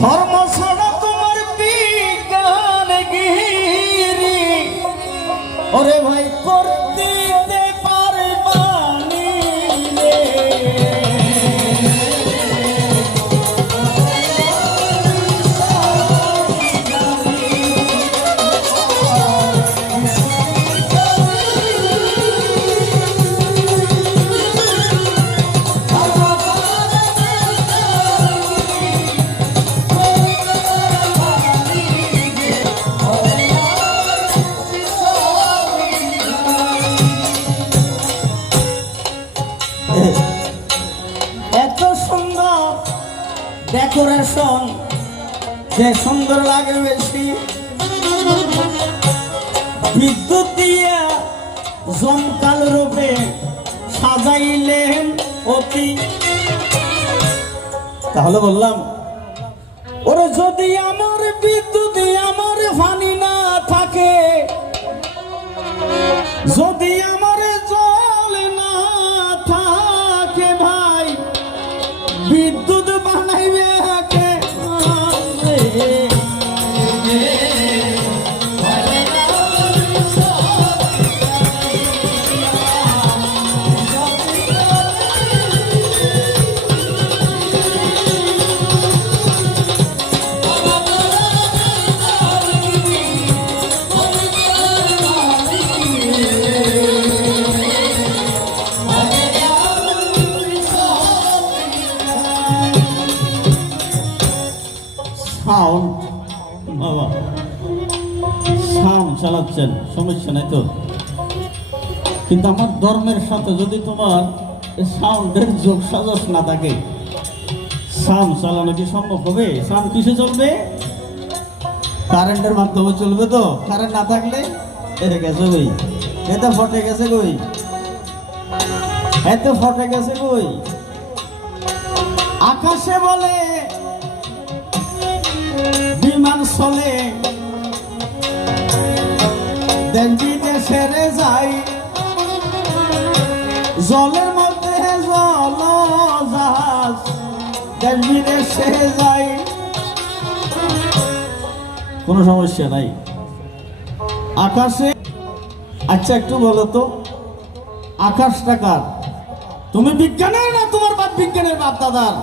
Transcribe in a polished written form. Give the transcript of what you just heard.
ধর্ম ছাড়া তোমার বিজ্ঞান গিরি ওরে ভাই করতে পারবানি রে। এত সুন্দর ডেকোরেশন যে সুন্দর লাগে বেশি বিদ্যুৎ দিয়ে জমকাল রূপে সাজাইলেন অতি। তাহলে বললাম ওরে যদি আমার বিদ্যুৎ আমার ফানি না থাকে, যদি আমার জল না থাকে ভাই বিদ্যুৎ বানাইবে কে? বাবা সাউন্ড চালাচ্ছেন, সমস্যা নাই তো, কিন্তু আমার ধর্মের সাথে যদি তোমার সাউন্ডের যোগ সাজস না থাকে, সাউন্ড চালানো কি সম্ভব হবে? সাউন্ড কিসে চলবে? কারেন্টের মাধ্যমে চলবে তো। কারেন্ট না থাকলে এতে গেছে কই, এতে ফটে গেছে কই, এতে ফটে গেছে কই। আকাশে বলে বিমান চলে, দেশ বিদেশে যাই, জলের মধ্যে জল জাহাজ দেশ বিদেশে যাই, কোনো সমস্যা নাই আকাশে। আচ্ছা একটু বলো তো, আকাশটা কার? তুমি বিজ্ঞানের না তোমার বাপ বিজ্ঞানের বাপ দাদার?